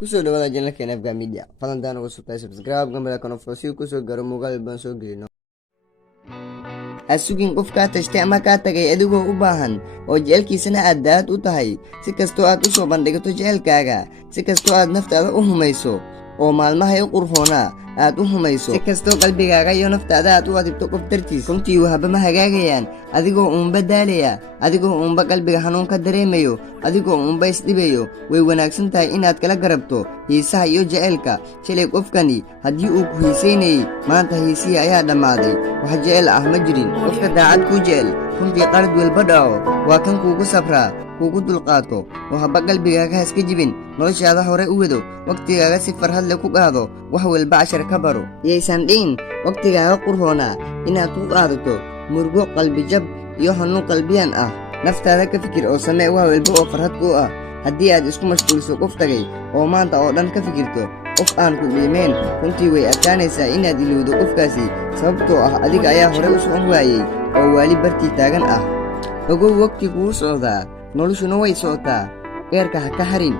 kusoo dhawaada janalkeena Afga Media. Fadlan daan ugu subscribe gambada kana fursi kusoo garo muuqaal baan soo gelino. Asugin qofka tashtay ama ka tagay adigoo u baahan oo jecelkiisana aad daad u tahay si kastoo aad u soo bandhigato jecelkaaga si kastoo aad naftaada u humayso oo maalmaha u qurxoona aad u humayso si kastoo qalbigaaga iyo naftaada aad u adibto qof dartiis runtii wahaba ma hagaagayaan adigoo uunba daalaya adigoo uunba qalbiga xanuun ka dareemayo adigoo uunba isdhibayo way wanaagsan tahay inaad kala garabto hiisaha iyo jecelka shalay qofkani haddii uu ku hiisaynayay maanta hiisihii ayaa dhammaaday wax jecel ah ma jirin qofka daacad kuu jecel runtii qarad welba dhaco waa kan kuugu sabraa kuugu dulqaato oo haba qalbigaaga ha iska jibin noloshaada hore u wado waqtigaaga si farxad leh ku qaado wax walba cashar ka baro yaysan dhihin waqtigaaga qurxoonaa inaad ku qaadato murugo qalbijab iyo hanuun qalbiyan ah naftaada ka fikir oo samee wax walba oo farxad kuu ah haddii aad isku mashquuliso qof tagay oo maanta oo dhan ka fikirto qof aan ku qiimeyn runtii way adkaanaysaa inaad ilowdo qofkaasi sababtoo ah adiga ayaa hore u socon waayey oo waali bartii taagan ah ogow waqti kuu socdaa noloshuna way socotaa geerka ha ka harin